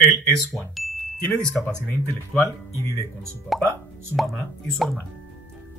Él es Juan. Tiene discapacidad intelectual y vive con su papá, su mamá y su hermano.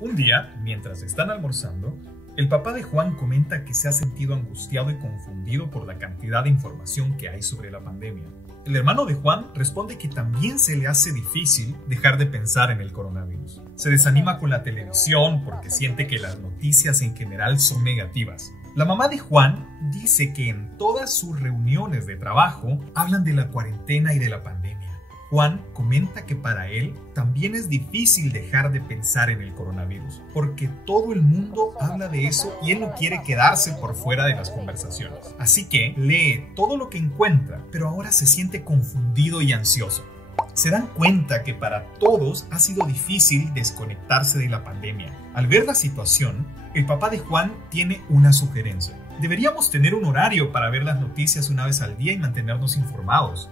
Un día, mientras están almorzando, el papá de Juan comenta que se ha sentido angustiado y confundido por la cantidad de información que hay sobre la pandemia. El hermano de Juan responde que también se le hace difícil dejar de pensar en el coronavirus. Se desanima con la televisión porque siente que las noticias en general son negativas. La mamá de Juan dice que en todas sus reuniones de trabajo hablan de la cuarentena y de la pandemia. Juan comenta que para él también es difícil dejar de pensar en el coronavirus, porque todo el mundo habla de eso y él no quiere quedarse por fuera de las conversaciones. Así que lee todo lo que encuentra, pero ahora se siente confundido y ansioso. Se dan cuenta que para todos ha sido difícil desconectarse de la pandemia. Al ver la situación, el papá de Juan tiene una sugerencia. Deberíamos tener un horario para ver las noticias una vez al día y mantenernos informados.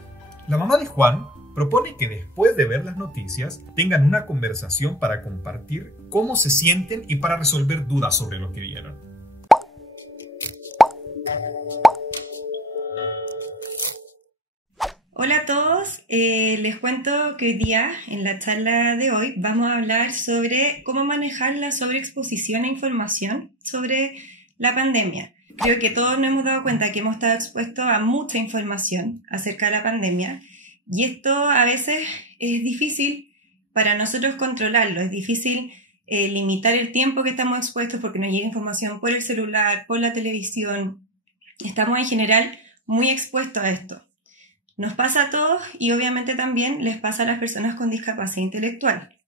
La mamá de Juan propone que después de ver las noticias tengan una conversación para compartir cómo se sienten y para resolver dudas sobre lo que vieron. Hola a todos, les cuento que hoy día, en la charla de hoy, vamos a hablar sobre cómo manejar la sobreexposición a información sobre la pandemia. Creo que todos nos hemos dado cuenta que hemos estado expuestos a mucha información acerca de la pandemia y esto a veces es difícil para nosotros controlarlo, es difícil limitar el tiempo que estamos expuestos porque nos llega información por el celular, por la televisión. Estamos en general muy expuestos a esto. Nos pasa a todos y obviamente también les pasa a las personas con discapacidad intelectual.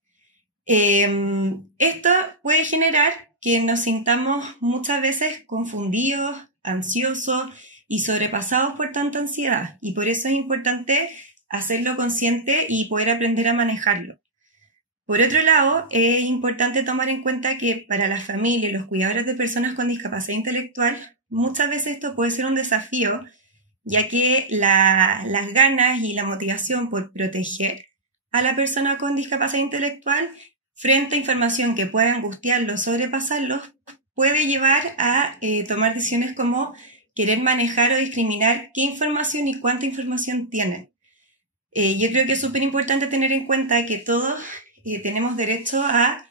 Esto puede generar que nos sintamos muchas veces confundidos, ansiosos y sobrepasados por tanta ansiedad. Y por eso es importante hacerlo consciente y poder aprender a manejarlo. Por otro lado, es importante tomar en cuenta que para las familias y los cuidadores de personas con discapacidad intelectual, muchas veces esto puede ser un desafío, ya que las ganas y la motivación por proteger a la persona con discapacidad intelectual frente a información que pueda angustiarlos, sobrepasarlos, puede llevar a tomar decisiones como querer manejar o discriminar qué información y cuánta información tienen. Yo creo que es súper importante tener en cuenta que todos tenemos derecho a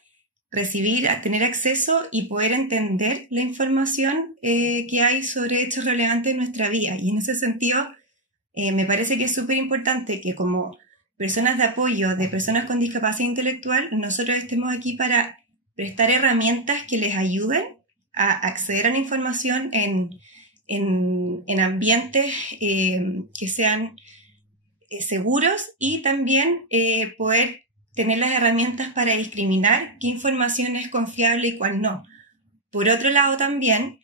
recibir, a tener acceso y poder entender la información que hay sobre hechos relevantes en nuestra vida. Y en ese sentido, me parece que es súper importante que como personas de apoyo de personas con discapacidad intelectual, nosotros estemos aquí para prestar herramientas que les ayuden a acceder a la información en ambientes que sean seguros y también poder tener las herramientas para discriminar qué información es confiable y cuál no. Por otro lado también,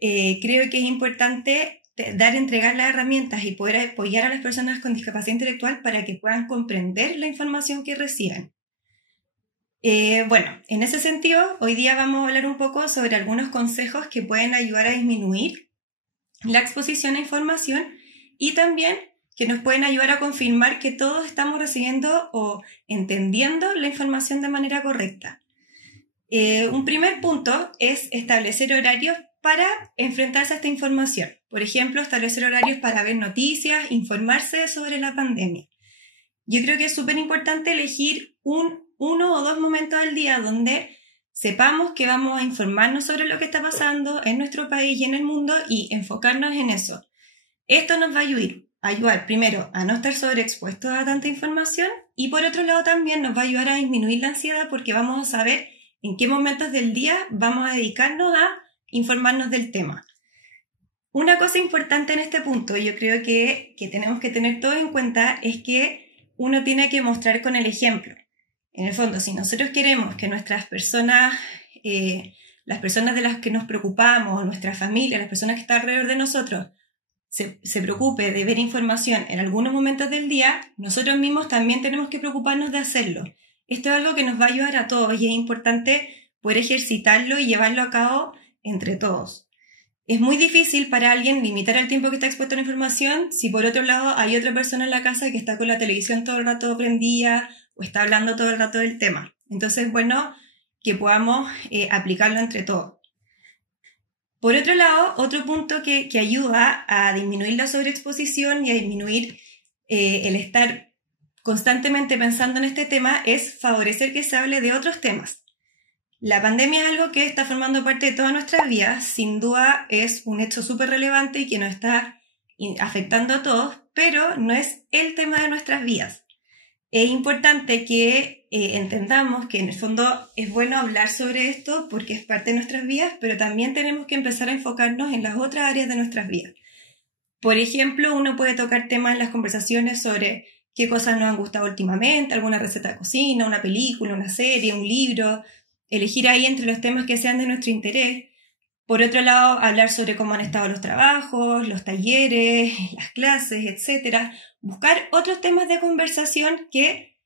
creo que es importante entregar las herramientas y poder apoyar a las personas con discapacidad intelectual para que puedan comprender la información que reciben. Bueno, en ese sentido, hoy día vamos a hablar un poco sobre algunos consejos que pueden ayudar a disminuir la exposición a información y también que nos pueden ayudar a confirmar que todos estamos recibiendo o entendiendo la información de manera correcta. Un primer punto es establecer horarios para enfrentarse a esta información. Por ejemplo, establecer horarios para ver noticias, informarse sobre la pandemia. Yo creo que es súper importante elegir uno o dos momentos al día donde sepamos que vamos a informarnos sobre lo que está pasando en nuestro país y en el mundo y enfocarnos en eso. Esto nos va a ayudar primero a no estar sobreexpuestos a tanta información y por otro lado también nos va a ayudar a disminuir la ansiedad porque vamos a saber en qué momentos del día vamos a dedicarnos a informarnos del tema. Una cosa importante en este punto, yo creo que tenemos que tener todo en cuenta, es que uno tiene que mostrar con el ejemplo. En el fondo, si nosotros queremos que nuestras personas, las personas de las que nos preocupamos, nuestra familia, las personas que están alrededor de nosotros, se preocupe de ver información en algunos momentos del día, nosotros mismos también tenemos que preocuparnos de hacerlo. Esto es algo que nos va a ayudar a todos y es importante poder ejercitarlo y llevarlo a cabo entre todos. Es muy difícil para alguien limitar el tiempo que está expuesto a la información si por otro lado hay otra persona en la casa que está con la televisión todo el rato prendida o está hablando todo el rato del tema. Entonces es bueno que podamos aplicarlo entre todos. Por otro lado, otro punto que ayuda a disminuir la sobreexposición y a disminuir el estar constantemente pensando en este tema es favorecer que se hable de otros temas. La pandemia es algo que está formando parte de todas nuestras vidas, sin duda es un hecho súper relevante y que nos está afectando a todos, pero no es el tema de nuestras vidas. Es importante que entendamos que en el fondo es bueno hablar sobre esto porque es parte de nuestras vidas, pero también tenemos que empezar a enfocarnos en las otras áreas de nuestras vidas. Por ejemplo, uno puede tocar temas en las conversaciones sobre qué cosas nos han gustado últimamente, alguna receta de cocina, una película, una serie, un libro, elegir ahí entre los temas que sean de nuestro interés. Por otro lado, hablar sobre cómo han estado los trabajos, los talleres, las clases, etc. Buscar otros temas de conversación que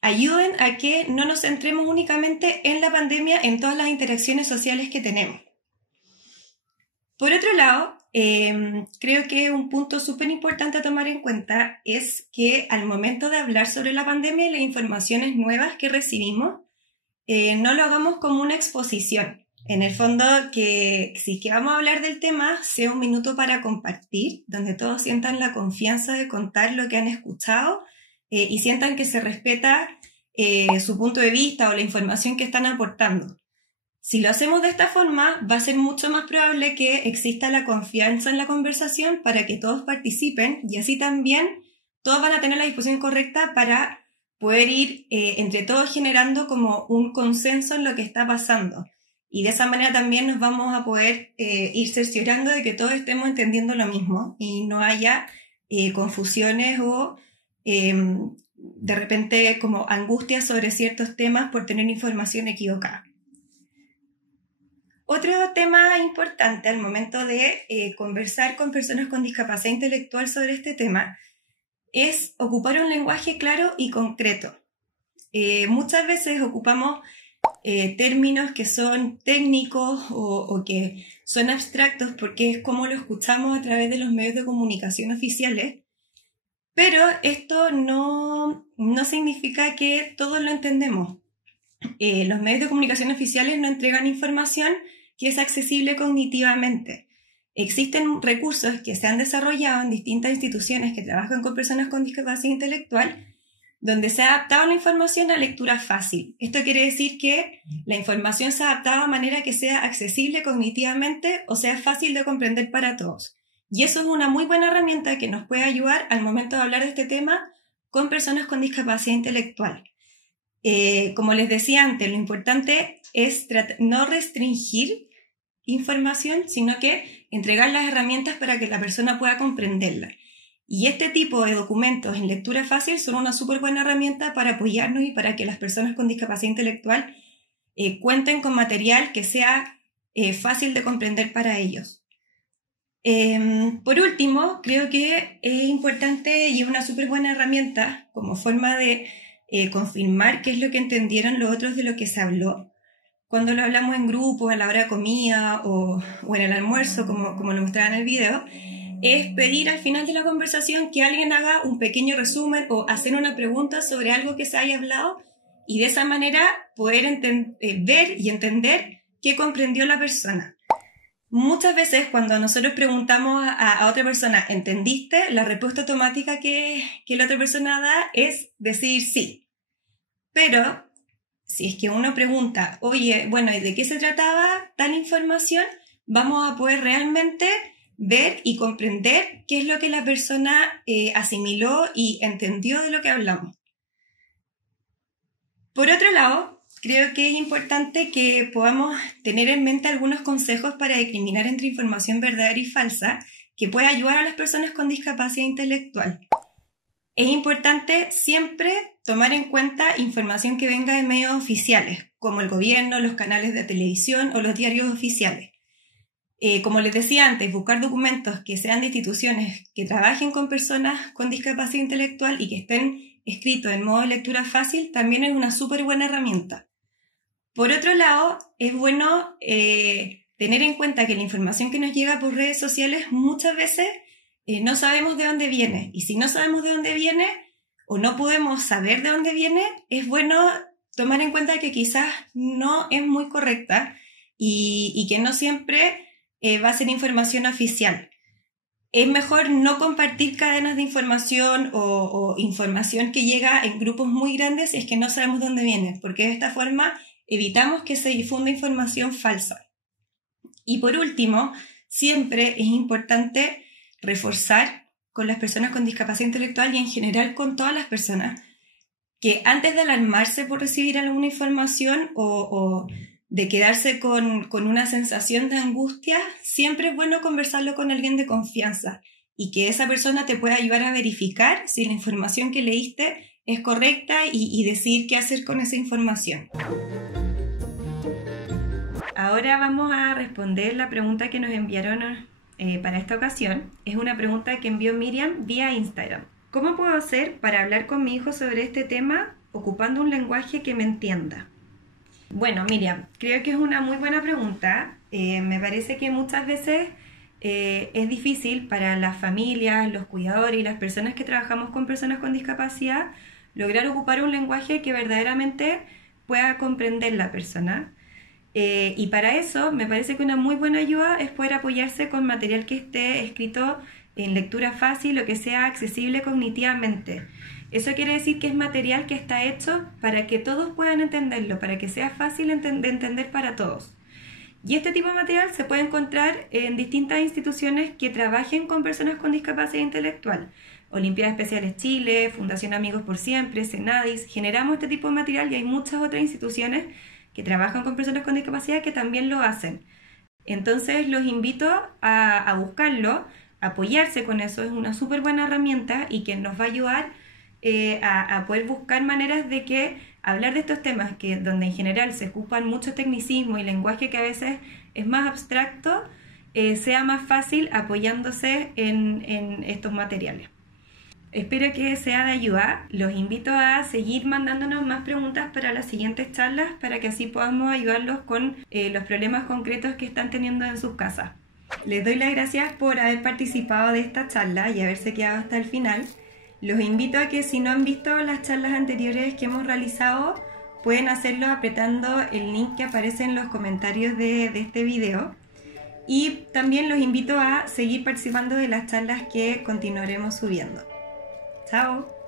ayuden a que no nos centremos únicamente en la pandemia, en todas las interacciones sociales que tenemos. Por otro lado, creo que un punto súper importante a tomar en cuenta es que al momento de hablar sobre la pandemia y las informaciones nuevas que recibimos, no lo hagamos como una exposición. En el fondo, que si es que vamos a hablar del tema, sea un minuto para compartir, donde todos sientan la confianza de contar lo que han escuchado y sientan que se respeta su punto de vista o la información que están aportando. Si lo hacemos de esta forma, va a ser mucho más probable que exista la confianza en la conversación para que todos participen y así también todos van a tener la disposición correcta para poder ir entre todos generando como un consenso en lo que está pasando. Y de esa manera también nos vamos a poder ir cerciorando de que todos estemos entendiendo lo mismo y no haya confusiones o de repente como angustias sobre ciertos temas por tener información equivocada. Otro tema importante al momento de conversar con personas con discapacidad intelectual sobre este tema es ocupar un lenguaje claro y concreto. Muchas veces ocupamos términos que son técnicos o que son abstractos porque es como lo escuchamos a través de los medios de comunicación oficiales, pero esto no significa que todos lo entendemos. Los medios de comunicación oficiales no entregan información que es accesible cognitivamente. Existen recursos que se han desarrollado en distintas instituciones que trabajan con personas con discapacidad intelectual donde se ha adaptado la información a lectura fácil. Esto quiere decir que la información se ha adaptado de manera que sea accesible cognitivamente o sea fácil de comprender para todos. Y eso es una muy buena herramienta que nos puede ayudar al momento de hablar de este tema con personas con discapacidad intelectual. Como les decía antes, lo importante es no restringir información, sino que entregar las herramientas para que la persona pueda comprenderla. Y este tipo de documentos en lectura fácil son una súper buena herramienta para apoyarnos y para que las personas con discapacidad intelectual cuenten con material que sea fácil de comprender para ellos. Por último, creo que es importante y es una súper buena herramienta como forma de confirmar qué es lo que entendieron los otros de lo que se habló. Cuando lo hablamos en grupo, a la hora de comida o en el almuerzo, como lo mostraba en el video, es pedir al final de la conversación que alguien haga un pequeño resumen o hacer una pregunta sobre algo que se haya hablado y de esa manera poder ver y entender qué comprendió la persona. Muchas veces cuando nosotros preguntamos a otra persona, ¿entendiste? La respuesta automática que la otra persona da es decir sí. Pero si es que uno pregunta, oye, bueno, ¿y de qué se trataba tal información? Vamos a poder realmente ver y comprender qué es lo que la persona asimiló y entendió de lo que hablamos. Por otro lado, creo que es importante que podamos tener en mente algunos consejos para discriminar entre información verdadera y falsa que pueda ayudar a las personas con discapacidad intelectual. Es importante siempre tomar en cuenta información que venga de medios oficiales, como el gobierno, los canales de televisión o los diarios oficiales. Como les decía antes, buscar documentos que sean de instituciones que trabajen con personas con discapacidad intelectual y que estén escritos en modo de lectura fácil también es una súper buena herramienta. Por otro lado, es bueno tener en cuenta que la información que nos llega por redes sociales muchas veces no sabemos de dónde viene. Y si no sabemos de dónde viene o no podemos saber de dónde viene, es bueno tomar en cuenta que quizás no es muy correcta y que no siempre va a ser información oficial. Es mejor no compartir cadenas de información o información que llega en grupos muy grandes si es que no sabemos dónde viene, porque de esta forma evitamos que se difunda información falsa. Y por último, siempre es importante reforzar con las personas con discapacidad intelectual y en general con todas las personas que antes de alarmarse por recibir alguna información o de quedarse con una sensación de angustia, siempre es bueno conversarlo con alguien de confianza y que esa persona te pueda ayudar a verificar si la información que leíste es correcta y decidir qué hacer con esa información. Ahora vamos a responder la pregunta que nos enviaron para esta ocasión. Es una pregunta que envió Miriam vía Instagram. ¿Cómo puedo hacer para hablar con mi hijo sobre este tema ocupando un lenguaje que me entienda? Bueno, Miriam, creo que es una muy buena pregunta. Me parece que muchas veces es difícil para las familias, los cuidadores y las personas que trabajamos con personas con discapacidad lograr ocupar un lenguaje que verdaderamente pueda comprender la persona. Y para eso me parece que una muy buena ayuda es poder apoyarse con material que esté escrito en lectura fácil o que sea accesible cognitivamente. Eso quiere decir que es material que está hecho para que todos puedan entenderlo, para que sea fácil de entender para todos. Y este tipo de material se puede encontrar en distintas instituciones que trabajen con personas con discapacidad intelectual. Olimpiadas Especiales Chile, Fundación Amigos por Siempre, Senadis. Generamos este tipo de material y hay muchas otras instituciones que trabajan con personas con discapacidad que también lo hacen. Entonces los invito a buscarlo, a apoyarse con eso. Es una súper buena herramienta y que nos va a ayudar a poder buscar maneras de que hablar de estos temas donde en general se ocupan mucho tecnicismo y lenguaje que a veces es más abstracto, sea más fácil apoyándose en estos materiales. Espero que sea de ayuda. Los invito a seguir mandándonos más preguntas para las siguientes charlas para que así podamos ayudarlos con los problemas concretos que están teniendo en sus casas. Les doy las gracias por haber participado de esta charla y haberse quedado hasta el final. Los invito a que si no han visto las charlas anteriores que hemos realizado, pueden hacerlo apretando el link que aparece en los comentarios de este video. Y también los invito a seguir participando de las charlas que continuaremos subiendo. ¡Chao!